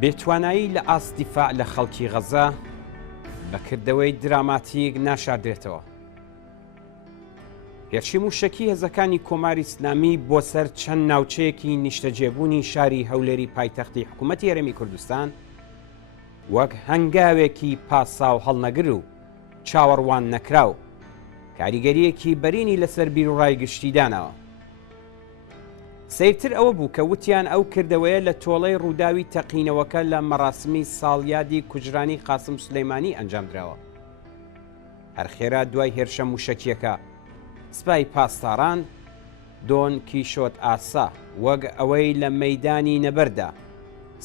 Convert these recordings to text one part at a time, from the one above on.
بێتوانایی لە ئاستیفاع لە خەڵکی غەزا بەکردەوەی دراماتیک ناشاردرێتەوە. هێرشی موشەکی هێزەکانی کۆماری ئیسلامی بۆ سەر چەند ناوچەیەکی نیشتەجێبوونی شاری هەولێری پایتەختی حکوومەتی هەرێمی کوردستان وەک هەنگاوێکی پاساو هەڵنەگر و چاوەڕوان نەکراو کاریگەریەکی بەرینی لەسەر بیرڕای گشتیدانەوە. سیرتر ئەوە بوو کە وتیان ئەو کردەوەیە لە تۆڵەی ڕووداوی تەقینەوەکە لە مەراسمی ساڵیادی کوژرانی قاسم سولەیمانی ئەنجامدراوە. هەرخێرا دوای هێرشە موشەکیەکە سپای پاسداران دۆن کیشۆت ئاسا وەک ئەوەی لە مەیدانی نەبەردا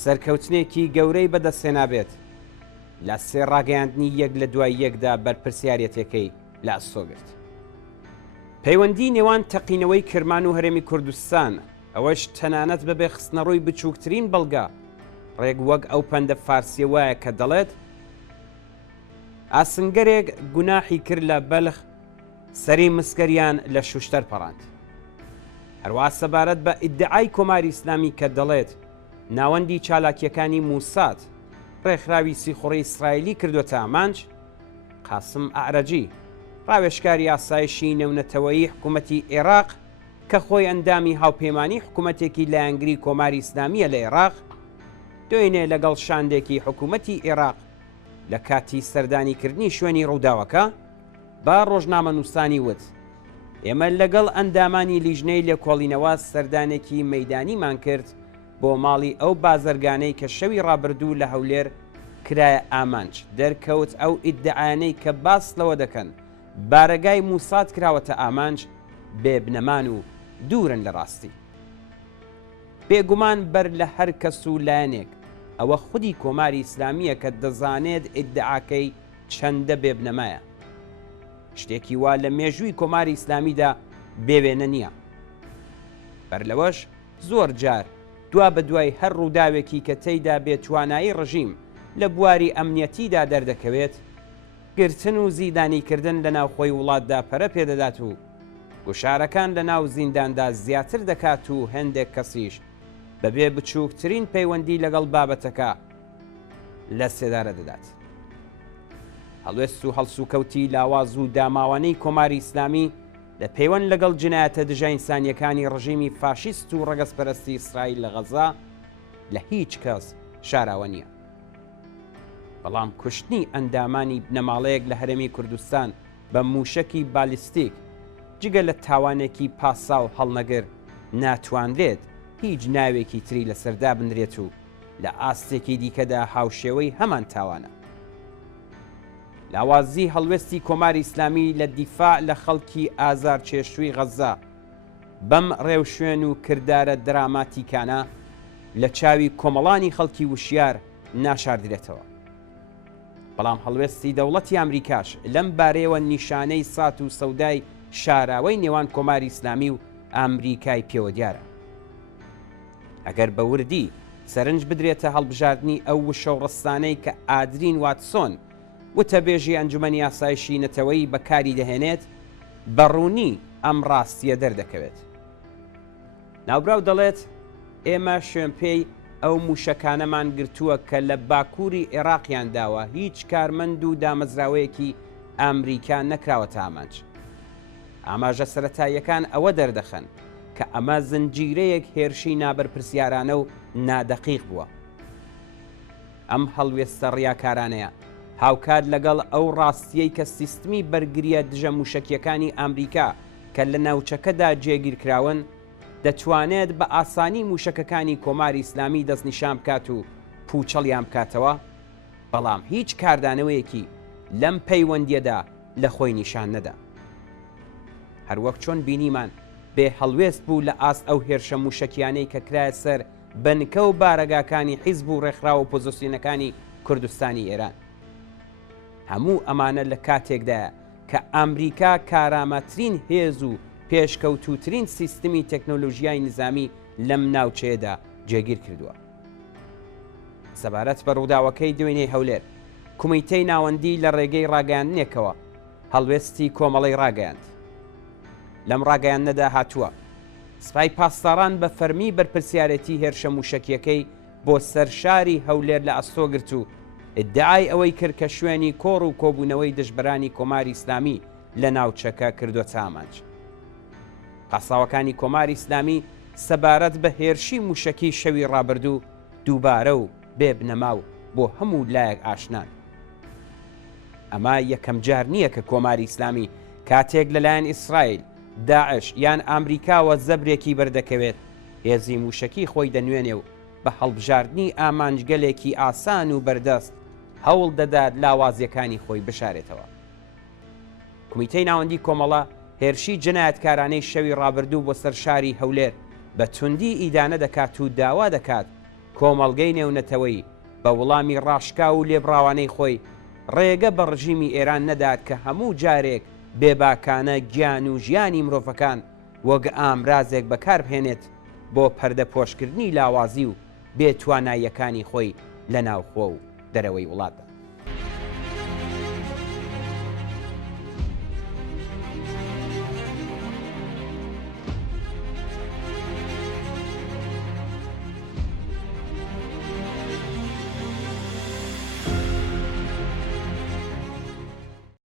سەرکەوتنێکی گەورەی بەدەستهێنابێت لە سێ ڕاگەیاندنی یەک لە دوای یەکدا بەرپرسیارەتەکەی لە ئەستۆگرت. پەیوەندی نێوان تەقینەوەی کرمان و هەرێمی کوردستان ئەوەش تەنانەت بەبێ خستنەڕووی بچووکترین بەڵگا ڕێک وەک ئەو پەندە فارسی وایە کە دەڵێت ئاسنگەرێک گوناحی کرد لە بەلخ سەری مسکەریان لە شوشتەر پەڕاند. هەروە سەبارەت بە ئیدعای کۆماری ئیسلامی کە دەڵێت ناوەندی چالاکیەکانی موسات ڕێکخراوی سیخوڕی ئیسرائیلی کردوتە ئامانج، قاسم ئارەجی ڕاوێژکاری ئاسایشی نێونەتەوەیی حکوومەتی عێراق کە خۆی ئەندامی هاوپەیمانی حکوومەتێکی لایەنگری کۆماری ئیسلامیە لە عێراق دوێنێ لەگەڵ شاندێکی حکوومەتی عێراق لە کاتی سەردانیکردنی شوێنی ڕووداوەکە با ڕۆژنامە نووسانی وت ئێمە لەگەڵ ئەندامانی لیژنەی لێکۆڵینەوە سەردانێکی مەیدانیمان کرد بۆ ماڵی ئەو بازرگانەی کە شەوی ڕابردوو لە هەولێر کرایە ئامانج دەرکەوت ئەو ئیدعانەی کە باس لەوە دەکەن بارەگای موسات کراوەتە ئامانج بێبنەمان و دوورن لە ڕاستی. بێگومان بەر لە هەر کەس و لایەنێک ئەوە خودی کۆماری ئیسلامیە کە دەزانێت ئیدعاکەی چەندە بێبنەمایە. شتێکی وا لە مێژووی کۆماری ئیسلامیدا بێوێنە نییە. بەر لەوەش زۆر جار دوا بە دوای هەر ڕووداوێکی کە تێیدا بێتوانایی ڕژیم لە بواری ئەمنیەتیدا دەردەکەوێت گرتن و زیندانیکردن لە ناوخۆی وڵاتدا پەرە پێدەدات و گوشارەکان لە ناو زینداندا زیاتر دەکات و هەندێک کەسیش بەبێ بچووکترین پەیوەندی لەگەڵ بابەتەکە لە سێدارە دەدات. هەڵوێست و هەڵسوکەوتی لاواز و داماوانەی کۆماری ئیسلامی لە پەیوەند لەگەڵ جنایەتە دژای ئینسانیەکانی ڕژیمی فاشیست و ڕەگەزپەرستی ئیسرائیل لە غەزا لە هیچ کەس شاراوە نییە. بەڵام کوشتنی ئەندامانی بنەماڵەیەک لە هەرێمی کوردستان بە موشەکی بالیستیک جگە لە تاوانێکی پاساو هەڵنەگر ناتوانرێت هیچ ناوێکی تری لەسەردا بنرێت و لە ئاستێکی دیکەدا هاوشێوەی هەمان تاوانە. لاوازی هەڵوێستی کۆماری ئیسلامی لە دیفاع لە خەڵکی ئازار چێشتووی غەزا بەم ڕێوشوێن و کردارە دراماتیکانە لە چاوی کۆمەڵانی خەڵکی وشیار ناشاردرێتەوە. بەڵام هەڵوێستی دەوڵەتی ئەمریکاش لەم بارەیەوە نیشانەی سات و سەودای شاراوەی نێوان کۆماری ئیسلامی و ئەمریکای پێوە دیارە. ئەگەر بە وردی سەرنج بدرێتە هەڵبژاردننی ئەو وشەوڕستانەی کە ئادرین واتسۆن وتەبێژی ئەنجومەنی ئاسایشی نەتەوەی بەکاری دەهێنێت بەڕوونی ئەم ڕاستیە دەردەکەوێت. ناوبراو دەڵێت ئێمە شوێنپێی ئەو موشەکانەمان گرتووە کە لە باکووری عێراقیان داوە هیچ کارمەند و دامەزراوەیەکی ئەمریکا نەکراوەتە ئامانج. ئاماژە سەرەتاییەکان ئەوە دەردەخەن کە ئەمە زنجیرەیەک هێرشی نابەرپرسیارانە و نادەقیق بووە. ئەم هەڵوێستە ڕیاکارانەیە هاوکات لەگەڵ ئەو ڕاستیەی کە سیستمی بەرگریە دژە موشەکیەکانی ئەمریکا کە لە ناوچەکەدا جێگیرکراون دەتوانێت بە ئاسانی موشەکەکانی کۆماری ئیسلامی دەستنیشان بکات و پوچەڵیان بکاتەوە، بەڵام هیچ کاردانەوەیەکی لەم پەیوەندیەدا لە خۆی نیشان نەدا. هەروەک چۆن بینیمان بێ هەڵوێست بوو لە ئاست ئەو هێرشە موشەکیانەی کە کرایە سەر بنکە و بارەگاکانی حیزب و ڕێکخراوە پۆزیسیۆنەکانی کوردستانی ئێران. هەموو ئەمانە لە کاتێکدایە کە ئەمریکا کارامەترین هێز و پێشکەوتوترین سیستمی تەکنۆلۆژیای نظامی لەم ناوچەیەدا جێگیر کردووە. سەبارەت بە ڕووداوەکەی دوێنێی هەولێر کومیتەی ناوەندی لە ڕێگەی ڕاگەیاندنێکەوە هەڵوێستی کۆمەڵی ڕاگەیاند. لەم ڕاگەیاندنەدا هاتووە سپای پاسداران بە فەرمی بەرپرسیارەتی هێرشە موشەکیەکەی بۆ سەرشاری هەولێر لە ئەستۆگرت و ئیدعای ئەوەی کرد کە شوێنی کۆڕ و کۆبوونەوەی دژبەرانی کۆماری ئیسلامی لە ناوچەکە کردوە چامانج. قاساوەکانی کۆماری ئیسلامی سەبارەت بە هێرشی موشەکی شەوی ڕابردوو دووبارە و بێبنەما و بۆ هەموو لایەک ئاشنان. ئەمە یەکەم جار نییە کە کۆماری ئیسلامی کاتێک لەلایەن ئیسرائیل، داعش یان ئامریکاوە زەبرێکی بەردەکەوێت هێزی موشەکی خۆی دەنوێنێ و بە هەڵبژاردننی ئامانجگەلێکی ئاسان و بەردەست هەوڵ دەدات لاوازیەکانی خۆی بشارێتەوە. کمیتەی ناوەندی کۆمەڵە هێرشی جنایەتکارانەی شەوی ڕابردوو بۆ سەر شاری هەولێر بە توندی ئیدانە دەکات و داوا دەکات کۆمەڵگەی نێونەتەوەی بە وەڵامی ڕاشکا و لێبڕاوانەی خۆی ڕێگە بە ڕژیمی ئێران نەدات کە هەموو جارێک بێباکانە گیان و ژیانی مرۆڤەکان وەک ئامرازێک بەکاربهێنێت بۆ پەردەپۆشکردنی لاوازی و بێتواناییەکانی خۆی لە ناوخۆ و دەرەوەی وڵاتە.